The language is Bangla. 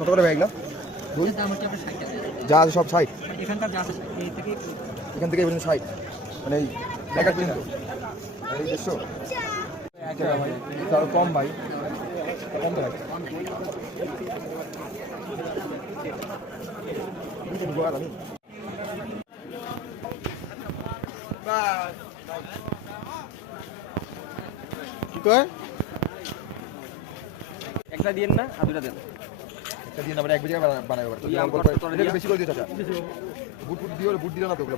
কত করে ব্যাগ না দুই দাম হচ্ছে আপনার 60 টাকা। যা আছে সব 60 এখানকার যা আছে এই থেকে এখান থেকে এখানে 60 মানে এই টাকা পর্যন্ত এই 150 ভাই তার কম ভাই কম তো ভাই কি কয় একটা দিন না আর দুটা দেন একটা দিন আমরা এক বেজে বানাবো বেশি করে দিও চাচা বুট দিও বুট দিও না তো